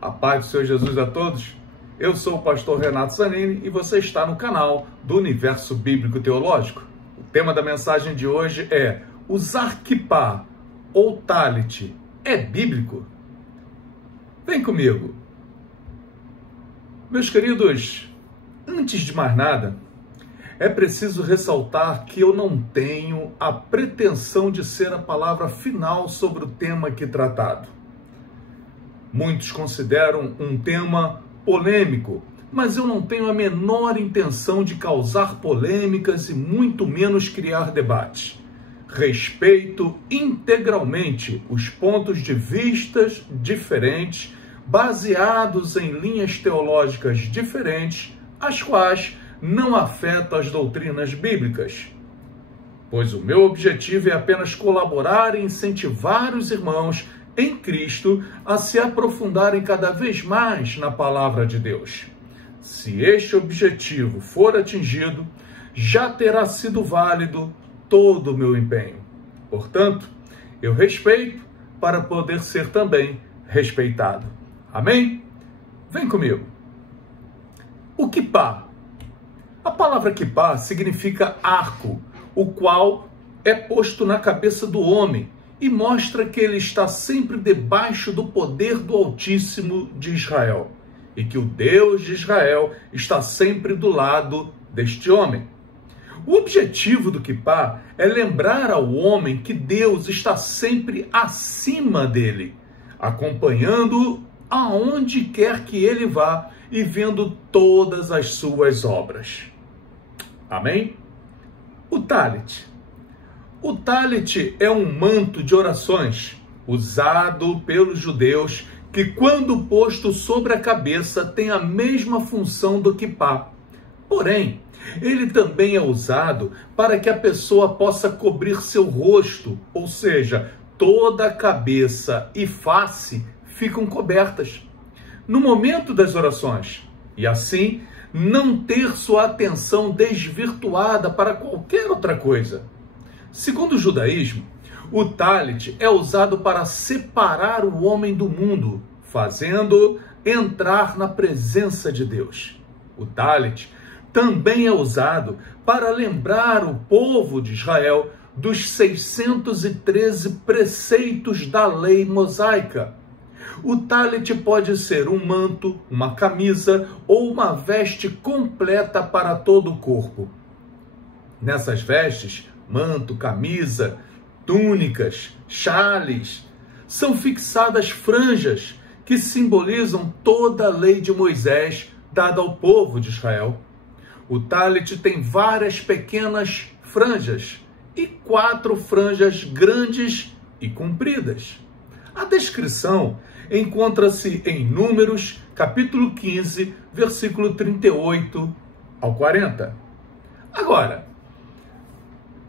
A paz do Senhor Jesus a todos. Eu sou o pastor Renato Zanini e você está no canal do Universo Bíblico Teológico. O tema da mensagem de hoje é: usar kippá ou talit é bíblico? Vem comigo. Meus queridos, antes de mais nada, é preciso ressaltar que eu não tenho a pretensão de ser a palavra final sobre o tema aqui tratado. Muitos consideram um tema polêmico, mas eu não tenho a menor intenção de causar polêmicas e muito menos criar debates. Respeito integralmente os pontos de vista diferentes, baseados em linhas teológicas diferentes, as quais não afetam as doutrinas bíblicas. Pois o meu objetivo é apenas colaborar e incentivar os irmãos em Cristo a se aprofundarem cada vez mais na palavra de Deus. Se este objetivo for atingido, já terá sido válido todo o meu empenho. Portanto, eu respeito para poder ser também respeitado. Amém? Vem comigo. O kippá. A palavra kippá significa arco, o qual é posto na cabeça do homem e mostra que ele está sempre debaixo do poder do Altíssimo de Israel e que o Deus de Israel está sempre do lado deste homem. O objetivo do kippá é lembrar ao homem que Deus está sempre acima dele, acompanhando-o aonde quer que ele vá e vendo todas as suas obras. Amém? O talit. O talit é um manto de orações usado pelos judeus que, quando posto sobre a cabeça, tem a mesma função do kippá. Porém, ele também é usado para que a pessoa possa cobrir seu rosto, ou seja, toda a cabeça e face ficam cobertas no momento das orações, e assim não ter sua atenção desvirtuada para qualquer outra coisa. Segundo o judaísmo, o talit é usado para separar o homem do mundo, fazendo-o entrar na presença de Deus. O talit também é usado para lembrar o povo de Israel dos 613 preceitos da lei mosaica. O talit pode ser um manto, uma camisa ou uma veste completa para todo o corpo. Nessas vestes, manto, camisa, túnicas, xales, são fixadas franjas que simbolizam toda a lei de Moisés dada ao povo de Israel. O talit tem várias pequenas franjas e 4 franjas grandes e compridas. A descrição encontra-se em Números, capítulo 15, versículo 38 ao 40. Agora,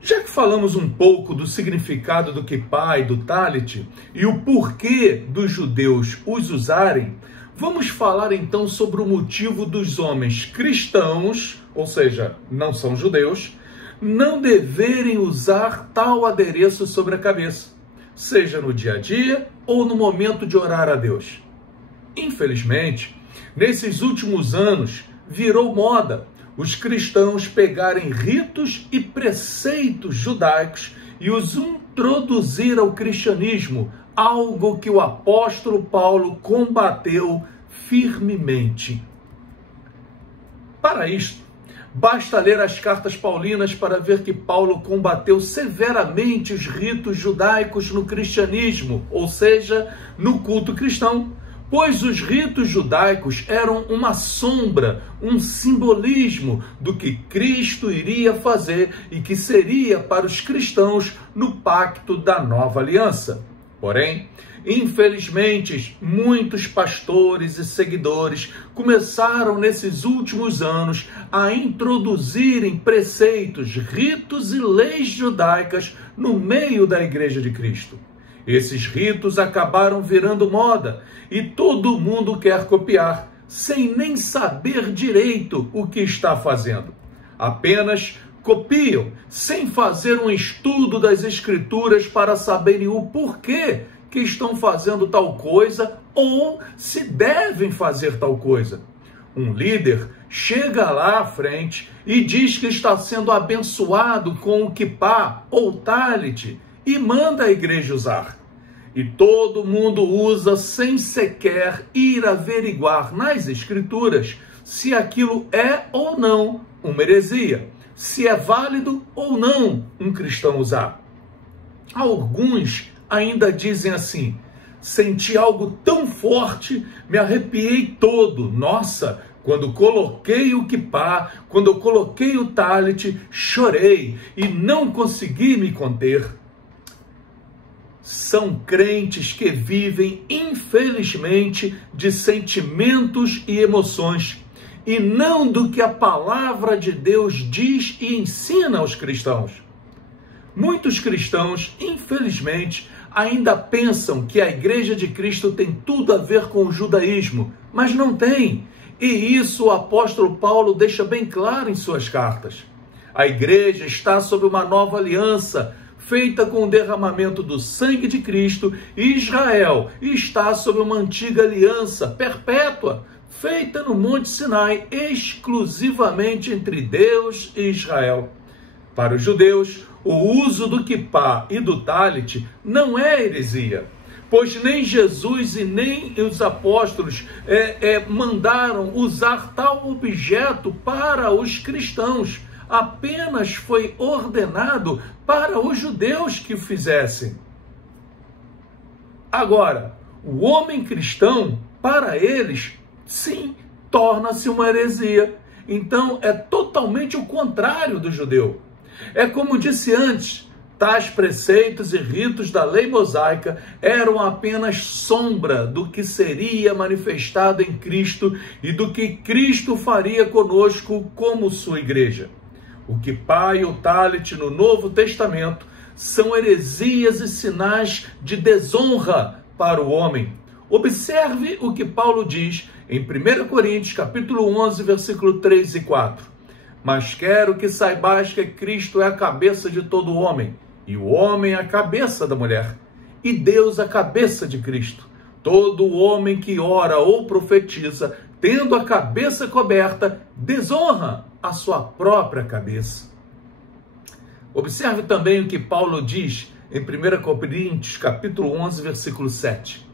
já que falamos um pouco do significado do kippá e do talit e o porquê dos judeus os usarem, vamos falar então sobre o motivo dos homens cristãos, ou seja, não são judeus, não deverem usar tal adereço sobre a cabeça, seja no dia a dia ou no momento de orar a Deus. Infelizmente, nesses últimos anos, virou moda os cristãos pegarem ritos e preceitos judaicos e os introduzir ao cristianismo, algo que o apóstolo Paulo combateu firmemente. Para isto, basta ler as cartas paulinas para ver que Paulo combateu severamente os ritos judaicos no cristianismo, ou seja, no culto cristão, pois os ritos judaicos eram uma sombra, um simbolismo do que Cristo iria fazer e que seria para os cristãos no pacto da nova aliança. Porém, infelizmente, muitos pastores e seguidores começaram nesses últimos anos a introduzirem preceitos, ritos e leis judaicas no meio da Igreja de Cristo. Esses ritos acabaram virando moda e todo mundo quer copiar, sem nem saber direito o que está fazendo. Apenas copiam, sem fazer um estudo das Escrituras para saberem o porquê que estão fazendo tal coisa ou se devem fazer tal coisa. Um líder chega lá à frente e diz que está sendo abençoado com o kippá ou talit e manda a igreja usar. E todo mundo usa sem sequer ir averiguar nas escrituras se aquilo é ou não uma heresia, se é válido ou não um cristão usar. Alguns ainda dizem assim: senti algo tão forte, me arrepiei todo. Nossa, quando coloquei o kippá, quando eu coloquei o talit, chorei e não consegui me conter. São crentes que vivem, infelizmente, de sentimentos e emoções, e não do que a palavra de Deus diz e ensina aos cristãos. Muitos cristãos, infelizmente, ainda pensam que a Igreja de Cristo tem tudo a ver com o judaísmo, mas não tem. E isso o apóstolo Paulo deixa bem claro em suas cartas. A igreja está sob uma nova aliança, feita com o derramamento do sangue de Cristo, e Israel está sob uma antiga aliança perpétua, feita no Monte Sinai, exclusivamente entre Deus e Israel. Para os judeus, o uso do kippá e do talit não é heresia, pois nem Jesus e nem os apóstolos mandaram usar tal objeto para os cristãos. Apenas foi ordenado para os judeus que o fizessem. Agora, o homem cristão, para eles, sim, torna-se uma heresia. Então, é totalmente o contrário do judeu. É como disse antes, tais preceitos e ritos da lei mosaica eram apenas sombra do que seria manifestado em Cristo e do que Cristo faria conosco como sua igreja. O kippá e o talit no Novo Testamento são heresias e sinais de desonra para o homem. Observe o que Paulo diz em 1 Coríntios, capítulo 11, versículo 3 e 4. Mas quero que saibais que Cristo é a cabeça de todo homem, e o homem é a cabeça da mulher, e Deus a cabeça de Cristo. Todo homem que ora ou profetiza, tendo a cabeça coberta, desonra a sua própria cabeça. Observe também o que Paulo diz em 1 Coríntios, capítulo 11, versículo 7.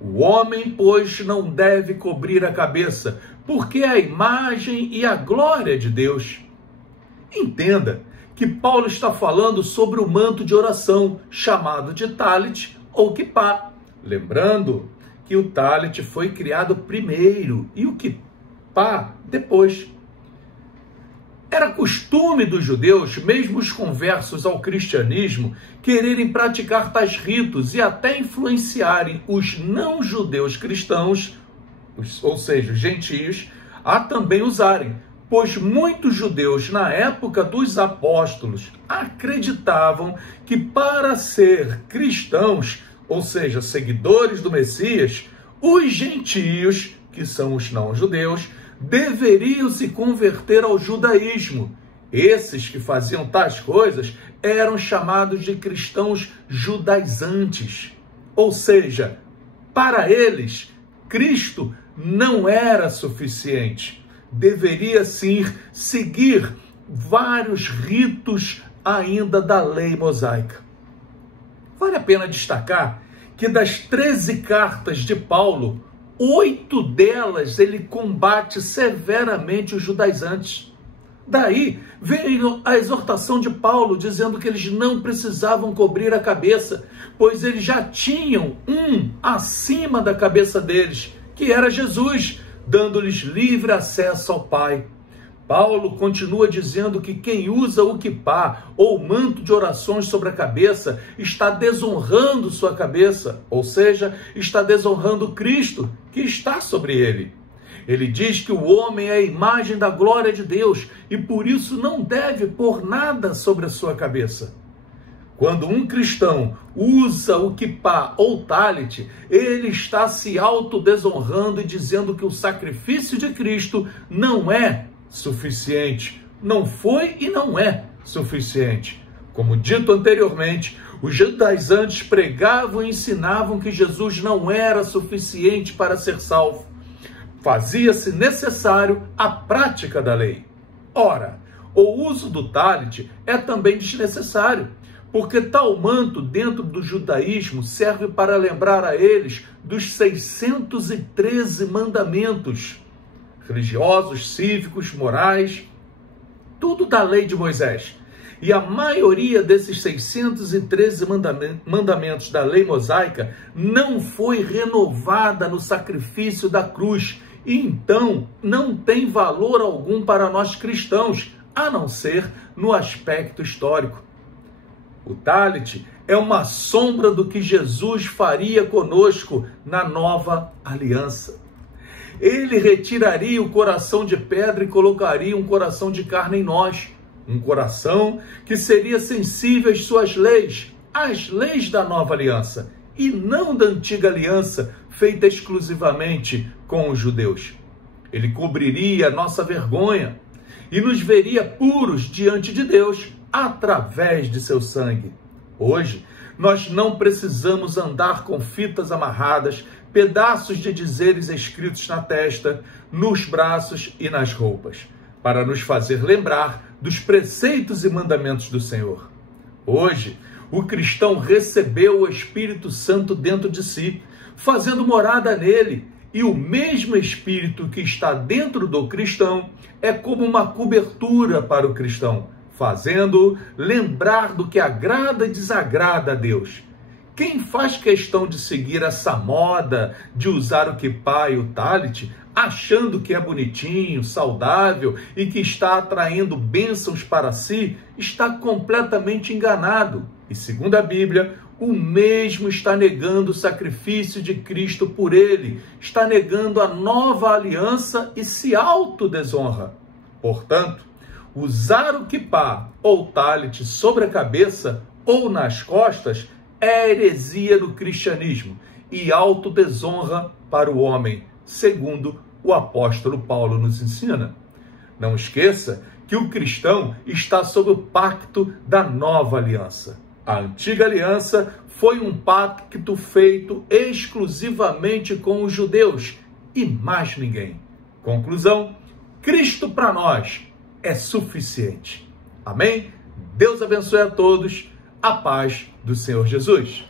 O homem, pois, não deve cobrir a cabeça, porque é a imagem e a glória de Deus. Entenda que Paulo está falando sobre o manto de oração, chamado de talit ou kippá. Lembrando que o talit foi criado primeiro e o kippá depois. Era costume dos judeus, mesmo os conversos ao cristianismo, quererem praticar tais ritos e até influenciarem os não-judeus cristãos, ou seja, os gentios, a também usarem, pois muitos judeus na época dos apóstolos acreditavam que para ser cristãos, ou seja, seguidores do Messias, os gentios, que são os não-judeus, deveriam se converter ao judaísmo. Esses que faziam tais coisas eram chamados de cristãos judaizantes. Ou seja, para eles, Cristo não era suficiente. Deveria sim seguir vários ritos ainda da lei mosaica. Vale a pena destacar que das 13 cartas de Paulo, 8 delas ele combate severamente os judaizantes. Daí veio a exortação de Paulo dizendo que eles não precisavam cobrir a cabeça, pois eles já tinham um acima da cabeça deles, que era Jesus, dando-lhes livre acesso ao Pai. Paulo continua dizendo que quem usa o kippá ou manto de orações sobre a cabeça está desonrando sua cabeça, ou seja, está desonrando Cristo, que está sobre ele. Ele diz que o homem é a imagem da glória de Deus e por isso não deve pôr nada sobre a sua cabeça. Quando um cristão usa o kippá ou talit, ele está se autodesonrando e dizendo que o sacrifício de Cristo não é suficiente. Não foi e não é suficiente. Como dito anteriormente, os judaizantes pregavam e ensinavam que Jesus não era suficiente para ser salvo. Fazia-se necessário a prática da lei. Ora, o uso do talit é também desnecessário, porque tal manto dentro do judaísmo serve para lembrar a eles dos 613 mandamentos religiosos, cívicos, morais, tudo da lei de Moisés. E a maioria desses 613 mandamentos da lei mosaica não foi renovada no sacrifício da cruz, e então não tem valor algum para nós cristãos, a não ser no aspecto histórico. O talit é uma sombra do que Jesus faria conosco na nova aliança. Ele retiraria o coração de pedra e colocaria um coração de carne em nós. Um coração que seria sensível às suas leis, às leis da nova aliança, e não da antiga aliança, feita exclusivamente com os judeus. Ele cobriria a nossa vergonha e nos veria puros diante de Deus através de seu sangue. Hoje, nós não precisamos andar com fitas amarradas, pedaços de dizeres escritos na testa, nos braços e nas roupas, para nos fazer lembrar dos preceitos e mandamentos do Senhor. Hoje, o cristão recebeu o Espírito Santo dentro de si, fazendo morada nele, e o mesmo Espírito que está dentro do cristão é como uma cobertura para o cristão, fazendo-o lembrar do que agrada e desagrada a Deus. Quem faz questão de seguir essa moda de usar o quipá e o talit, achando que é bonitinho, saudável e que está atraindo bênçãos para si, está completamente enganado. E segundo a Bíblia, o mesmo está negando o sacrifício de Cristo por ele, está negando a nova aliança e se autodesonra. Portanto, usar o quipá ou talit sobre a cabeça ou nas costas é heresia no cristianismo e autodesonra para o homem, segundo o apóstolo Paulo nos ensina. Não esqueça que o cristão está sob o pacto da nova aliança. A antiga aliança foi um pacto feito exclusivamente com os judeus e mais ninguém. Conclusão: Cristo para nós é suficiente. Amém? Deus abençoe a todos. A paz do Senhor Jesus.